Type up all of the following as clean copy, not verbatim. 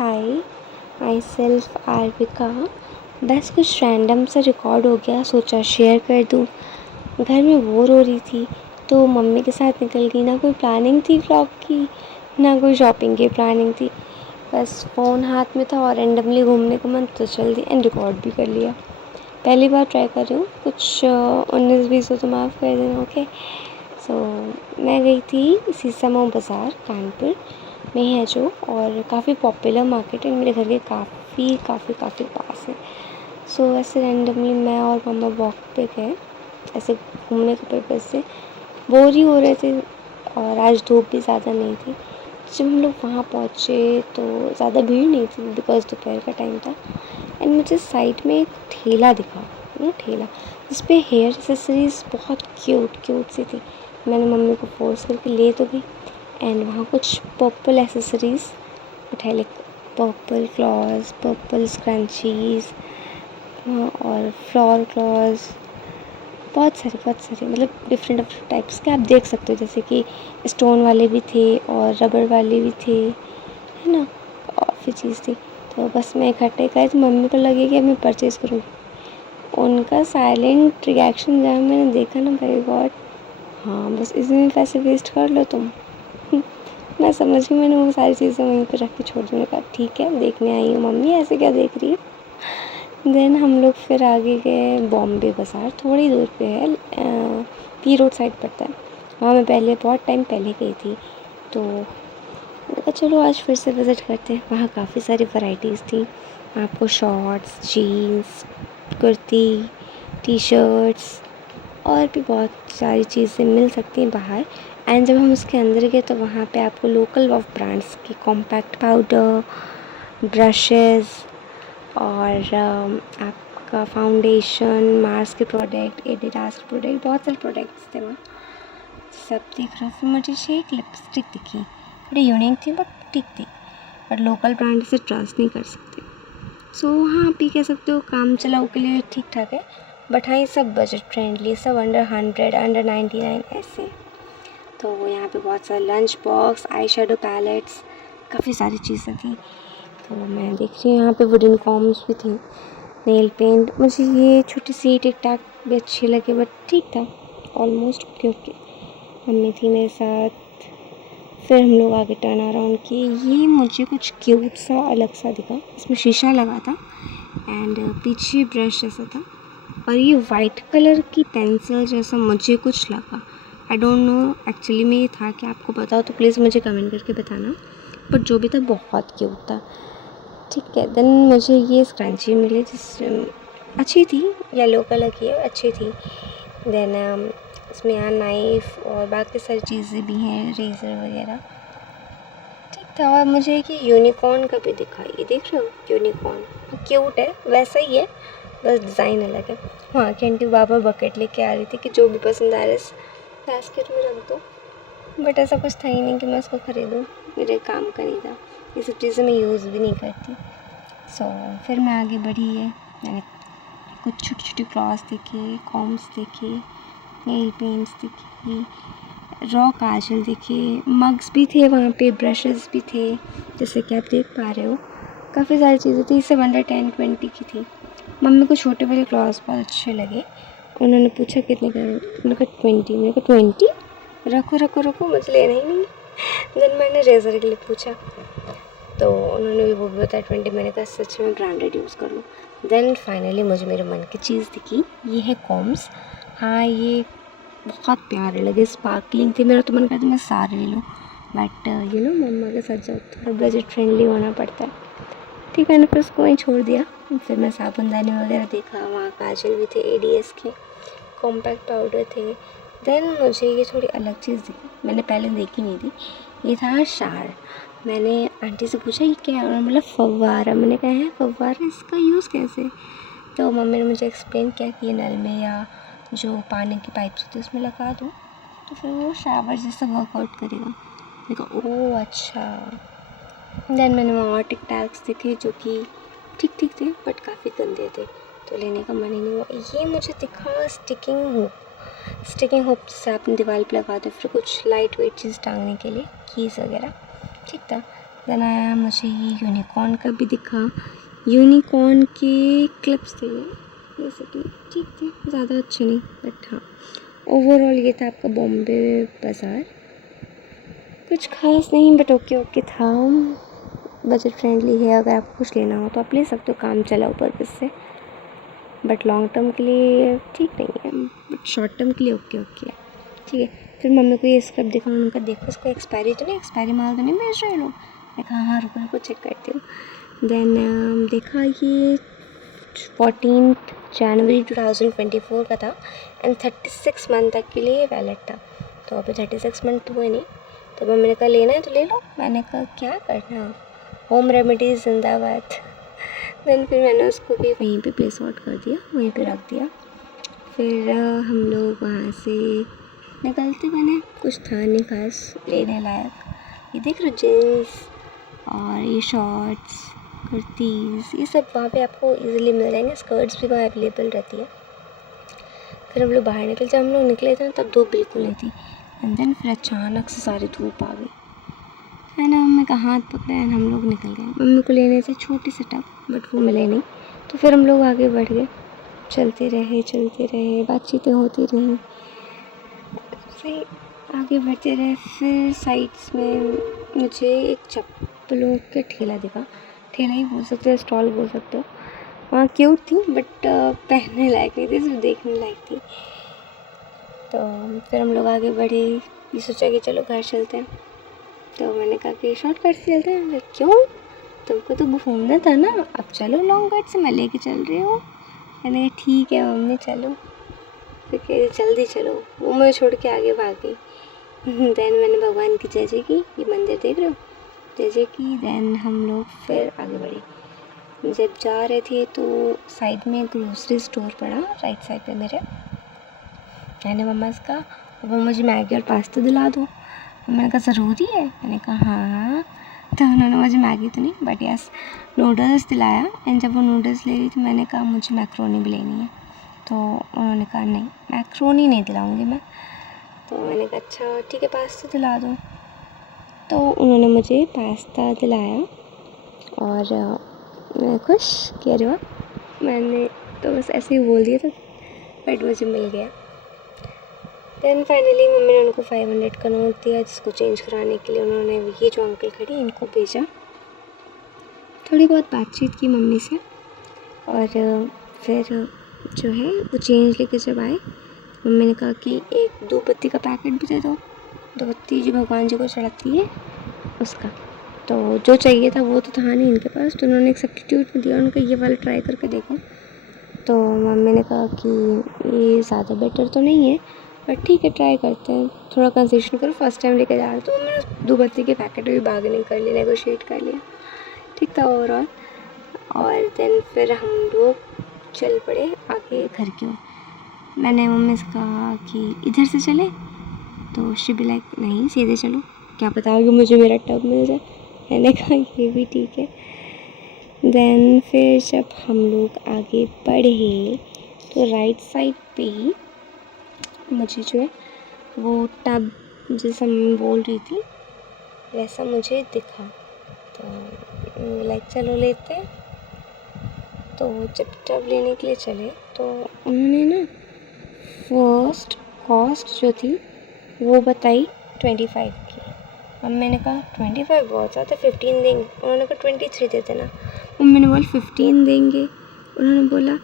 Hi, my self आरविका। बस कुछ random सा रिकॉर्ड हो गया, सोचा शेयर कर दूँ। घर में बोर हो रही थी तो मम्मी के साथ निकल गई। ना कोई प्लानिंग थी व्लॉग की, ना कोई शॉपिंग की प्लानिंग थी। बस फ़ोन हाथ में था और रैंडमली घूमने का मन तो चल दी एंड रिकॉर्ड भी कर लिया। पहली बार ट्राई कर रही हूँ, कुछ 19-20 हो तो माफ़ कर देना, ओके। मैं गई थी सीसामऊ बाज़ार, कानपुर में है जो, और काफ़ी पॉपुलर मार्केट है, मेरे घर के काफ़ी पास है। ऐसे रैंडमली मैं और मम्मा वॉक पे गए, ऐसे घूमने के पर्पज़ से। बोर ही हो रहे थे और आज धूप भी ज़्यादा नहीं थी। जब हम लोग वहाँ पहुँचे तो ज़्यादा भीड़ नहीं थी बिकॉज़ दोपहर का टाइम था। एंड मुझे साइड में एक ठेला दिखा, ठेला जिस पे हेयर एक्सेसरीज़ बहुत क्यूट सी थी। मैंने मम्मी को फोर्स करके ले तो गई एंड वहाँ कुछ पर्पल एक्सेसरीज़ उठाए, like purple clause, purple scrunchies और फ्लावर क्लॉज, बहुत सारे मतलब डिफरेंट टाइप्स के आप देख सकते हो। जैसे कि स्टोन वाले भी थे और रबर वाले भी थे, है ना, और भी चीज़ थी। तो बस मैं इकट्ठे करे तो मम्मी को लगे कि मैं परचेज़ करूँगी। उनका साइलेंट रिएक्शन जब मैंने देखा ना, माय गॉड, हाँ बस इसमें पैसे वेस्ट कर लो तुम। मैं समझ गई, मैंने वो सारी चीज़ें वहीं पर रख के छोड़ दी। मैंने कहा ठीक है, देखने आई हूँ मम्मी, ऐसे क्या देख रही है। देन हम लोग फिर आगे गए बॉम्बे बाज़ार, थोड़ी दूर पे है, पी रोड साइड पड़ता है। वहाँ मैं पहले बहुत टाइम पहले गई थी, तो मैंने कहा चलो आज फिर से विज़िट करते हैं। वहाँ काफ़ी सारी वैरायटीज़ थी, आपको shorts, jeans, kurti, T shirts और भी बहुत सारी चीज़ें मिल सकती हैं बाहर। एंड जब हम उसके अंदर गए तो वहाँ पे आपको लोकल ऑफ ब्रांड्स की कॉम्पैक्ट पाउडर, ब्रशेज़ और आपका फाउंडेशन, मार्स के प्रोडक्ट, एडिडास के प्रोडक्ट, बहुत सारे प्रोडक्ट्स थे वहाँ, सब देख रहा हूँ। फिर मुझे एक लिपस्टिक दिखी, बड़ी यूनिक थी बट ठीक थी, बट लोकल ब्रांड से ट्रस्ट नहीं कर सकते। हाँ, आप ये कह सकते हो काम चलाऊ के लिए ठीक ठाक है, बट हाँ ये सब बजट फ्रेंडली, सब अंडर 100, अंडर 99 ऐसे। तो यहाँ पे बहुत सारे lunch box, eye shadow pallets, काफ़ी सारी चीज़ें थी। तो मैं देख रही हूँ यहाँ पे वुडन कॉम्स भी थे, नेल पेंट। मुझे ये छोटी सी टिक टैक भी अच्छी लगी बट ठीक था, ऑलमोस्ट ओके। मम्मी थी मेरे साथ। फिर हम लोग आगे टर्न अराउंड किए। ये मुझे कुछ क्यूट सा अलग सा दिखा, इसमें शीशा लगा था एंड पीछे ब्रश जैसा था, और ये वाइट कलर की पेंसिल जैसा मुझे कुछ लगा। आई डोंट नो एक्चुअली में ये था कि आपको पता हो तो प्लीज़ मुझे कमेंट करके बताना, बट जो भी था बहुत क्यूट था। ठीक है, देन मुझे ये स्क्रंची मिली जिस अच्छी थी, येलो कलर की है, अच्छी थी। देन इसमें यहाँ नाइफ़ और बाकी सारी चीज़ें भी हैं, रेज़र वगैरह, ठीक था। और मुझे एक यूनिकॉर्न का भी दिखा, ये देख रहे हो, यूनिकॉर्न क्यूट है, वैसा ही है बस डिज़ाइन अलग है। हाँ, कैंटी बाबा बकेट लेके आ रही थी कि जो भी पसंद आ रहा है इस बास्केट में रख दो, बट ऐसा कुछ था ही नहीं कि मैं उसको ख़रीदूँ, मेरे काम का नहीं था, ये सब चीज़ें मैं यूज़ भी नहीं करती। फिर मैं आगे बढ़ी है, मैंने कुछ छोटी क्लॉथ्स देखे, कॉम्स देखे, नेल पेंट्स दिखी, रॉ काजल दिखे, मग्स भी थे वहाँ पे, ब्रशेस भी थे, जैसे कि आप देख पा रहे हो। काफ़ी सारी चीज़ें थी, सब अंडर 10-20 की थी। मम्मी को छोटे वाले क्लॉथ्स बहुत अच्छे लगे, उन्होंने पूछा कितने का, मैंने कहा 20, मैंने कहा 20, रखो मुझे लेना ही नहीं। देन मैंने रेज़र के लिए पूछा तो उन्होंने भी वो भी बताया 20, मैंने कहा सच में ब्रांडेड यूज़ कर लो। देन फाइनली मुझे मेरे मन की चीज़ दिखी, ये है कॉम्स। हाँ, ये बहुत प्यारे लगे, स्पार्कलिंग थे, मेरा तो मन करता मैं सारे ले लूँ, बट यू नो मम्मा के साथ जब थोड़ा बजट फ्रेंडली होना पड़ता है। ठीक है, मैंने फिर उसको वहीं छोड़ दिया। फिर मैं साबुनदानी वगैरह देखा, वहाँ काजल भी थे, एडीएस के, कॉम्पैक्ट पाउडर थे। देन मुझे ये थोड़ी अलग चीज़ दिखी, मैंने पहले देखी नहीं थी, ये था शार। मैंने आंटी से पूछा ये क्या है, उन्होंने बोला फव्वारा। मैंने कहा है फव्वारा, इसका यूज़ कैसे? तो मम्मी ने मुझे एक्सप्लेन किया कि ये नल में या जो पानी की पाइप्स होती है उसमें लगा दो तो फिर वो शावर जैसा वर्कआउट करेगा। मैंने कहा ओह अच्छा। देन मैंने वहाँ और टिक टैक्स देखे जो कि ठीक थे बट काफ़ी गंदे थे, तो लेने का मन ही नहीं हुआ। ये मुझे दिखा स्टिकिंग हुक से आप दीवार पर लगा दो, फिर कुछ लाइट वेट चीज़ टांगने के लिए, कीज़ वगैरह, ठीक था। देन आया मुझे ये यूनिकॉर्न का भी दिखा। यूनिकॉर्न के क्लिप्स थे जैसे कि ठीक थे, ज़्यादा अच्छे नहीं, बट हाँ ओवरऑल ये था आपका बॉम्बे बाज़ार। कुछ खास नहीं बट ओके ओके था, बजट फ्रेंडली है। अगर आपको कुछ लेना हो तो आप ले सकते हो काम चलाओ पर्पज़ से, बट लॉन्ग टर्म के लिए ठीक नहीं है, बट शॉर्ट टर्म के लिए ओके ओके है, ठीक है। फिर मम्मी को ये स्क्रब दिखा, उनका देखो उसको एक्सपायरी तो नहीं, एक्सपायरी माल तो नहीं बेच रहे लोग। मैं कहा हाँ रुको रुको चेक करती हूँ। देन देखा ये 14 जनवरी 2024 का था एंड 36 मंथ तक के लिए वैलिड था। तो अभी 36 मंथ हुए नहीं, तो मम्मी ने कहा लेना है तो ले लो। मैंने कहा क्या करना, होम रेमेडीज़ जिंदाबाद। देन फिर मैंने उसको भी वहीं पे प्लेस आउट कर दिया, वहीं पे रख दिया। फिर हम लोग वहाँ से निकलते बने, कुछ था नहीं खास लेने लायक। ये देख रहे जीन्स और ये शॉर्ट्स कुर्तीज़ ये सब वहाँ पे आपको इजीली मिल जाएंगे, स्कर्ट्स भी वहाँ अवेलेबल रहती है। फिर हम लोग बाहर निकले, जब हम लोग निकले थे तब धूप बिल्कुल नहीं थी एंड देन फिर अचानक से सारी धूप आ गई है ना। मम्मी का हाथ पकड़ा एंड हम लोग निकल गए। मम्मी को लेने से छोटी सी टब बट वो मिले नहीं, तो फिर हम लोग आगे बढ़ गए, चलते रहे, बातचीतें होती रहीं, फिर आगे बढ़ते रहे। फिर साइड्स में मुझे एक चप्पलों का ठेला दिखा, ठेला ही बोल सकते हो, स्टॉल बोल सकते हो। वहाँ क्यूट थी बट पहनने लायक नहीं थी, सिर्फ देखने लायक थी। तो फिर हम लोग आगे बढ़े, ये सोचा कि चलो घर चलते हैं। तो मैंने कहा कि शॉर्टकट से चलते हैं। मैं क्यों, तुमको तो घूमना था ना, अब चलो लॉन्ग कट से, मैं लेके चल रही हूँ। मैंने कहा ठीक है मम्मी चलो, तो कह जल्दी चलो। वो मुझे छोड़ के आगे भाग गई। देन मैंने भगवान की जय जय की, ये मंदिर देख रहे हो, जय जय की। देन हम लोग फिर आगे बढ़े। जब जा रहे थे तो साइड में ग्रोसरी स्टोर पड़ा, राइट साइड पे मेरे। मैंने मम्मा से कहा वो मुझे मैगी और पास्ता दिला दो। मैंने कहा ज़रूरी है, मैंने कहा हाँ। तो उन्होंने मुझे मैगी तो नहीं बट यस नूडल्स दिलाया। एंड जब वो नूडल्स ले रही थी मैंने कहा मुझे मैक्रोनी भी लेनी है, तो उन्होंने कहा नहीं मैक्रोनी नहीं दिलाऊंगी मैं। तो मैंने कहा अच्छा ठीक है पास्ता दिला दो। तो उन्होंने मुझे पास्ता दिलाया और मैं खुश, कह रही हूँ मैंने तो बस ऐसे ही बोल दिया था बट मुझे मिल गया। देन फाइनली मम्मी ने उनको 500 का नोट दिया जिसको चेंज कराने के लिए उन्होंने ये जो अंकल खड़े इनको भेजा। थोड़ी बहुत बातचीत की मम्मी से और फिर जो है वो चेंज लेके जब आए मम्मी ने कहा कि एक 2 पत्ती का पैकेट भी दे दो, 2 पत्ती जो भगवान जी को चढ़ाती है उसका। तो जो चाहिए था वो तो था नहीं इनके पास, तो उन्होंने एक सब्स्टिट्यूट में दिया, उनका ये वाला ट्राई करके देखो। तो मम्मी ने कहा कि ये ज़्यादा बेटर तो नहीं है बट ठीक है ट्राई करते हैं, थोड़ा कंसेशन करो, फर्स्ट टाइम लेके जा रहे। तो मैंने 2 पत्ती के पैकेट भी बार्गेनिंग कर ली, नेगोशिएट कर लिया, ठीक था ओवरऑल। और देन फिर हम लोग चल पड़े आगे घर की ओर। मैंने मम्मी से कहा कि इधर से चले, तो शी बी लाइक नहीं सीधे चलो, क्या पता कि मुझे मेरा टब मिल जाए। मैंने कहा ये भी ठीक है। देन फिर जब हम लोग आगे बढ़े तो राइट साइड पे ही मुझे जो है वो टब जैसा मैं बोल रही थी वैसा मुझे दिखा, तो लाइक चलो लेते हैं। तो जब टब लेने के लिए चले तो उन्होंने ना फर्स्ट कॉस्ट जो थी वो बताई 25 की। अब मैंने कहा 25 बहुत ज़्यादा, 15 देंगे। उन्होंने कहा 23 दे देना। मम्मी ने बोला 15 देंगे। उन्होंने बोला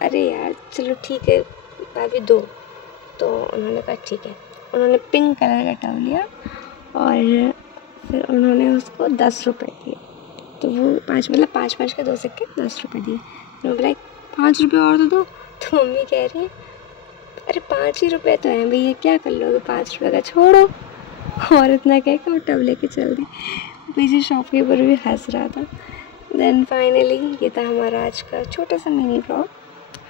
अरे यार चलो ठीक है भाभी दो। तो उन्होंने कहा ठीक है। उन्होंने पिंक कलर का टब लिया और फिर उन्होंने उसको 10 रुपये दिए। तो वो 5 मतलब 5 के 2 सिक्के 10 रुपये दिए। मैं बोला 5 रुपये और तो दो। तो मम्मी कह रही है अरे 5 ही रुपये तो हैं भैया, क्या कर लोगे 5 रुपये का, छोड़ो। और इतना कह के वो टब लेके चल दी। पीछे शॉपकीपर भी हंस रहा था। देन फाइनली ये था हमारा आज का छोटा सा मिनी व्लॉग।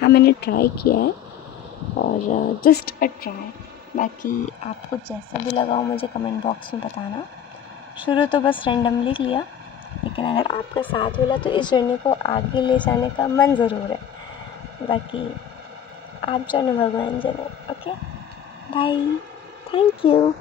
हाँ मैंने ट्राई किया है और जस्ट अ ट्राई। बाकी आपको जैसा भी लगा हो मुझे कमेंट बॉक्स में बताना। शुरू तो बस रैंडमली किया, लेकिन अगर आपका साथ मिला तो इस जर्नी को आगे ले जाने का मन ज़रूर है। बाकी आप जानो भगवान जाने। Okay bye, thank you.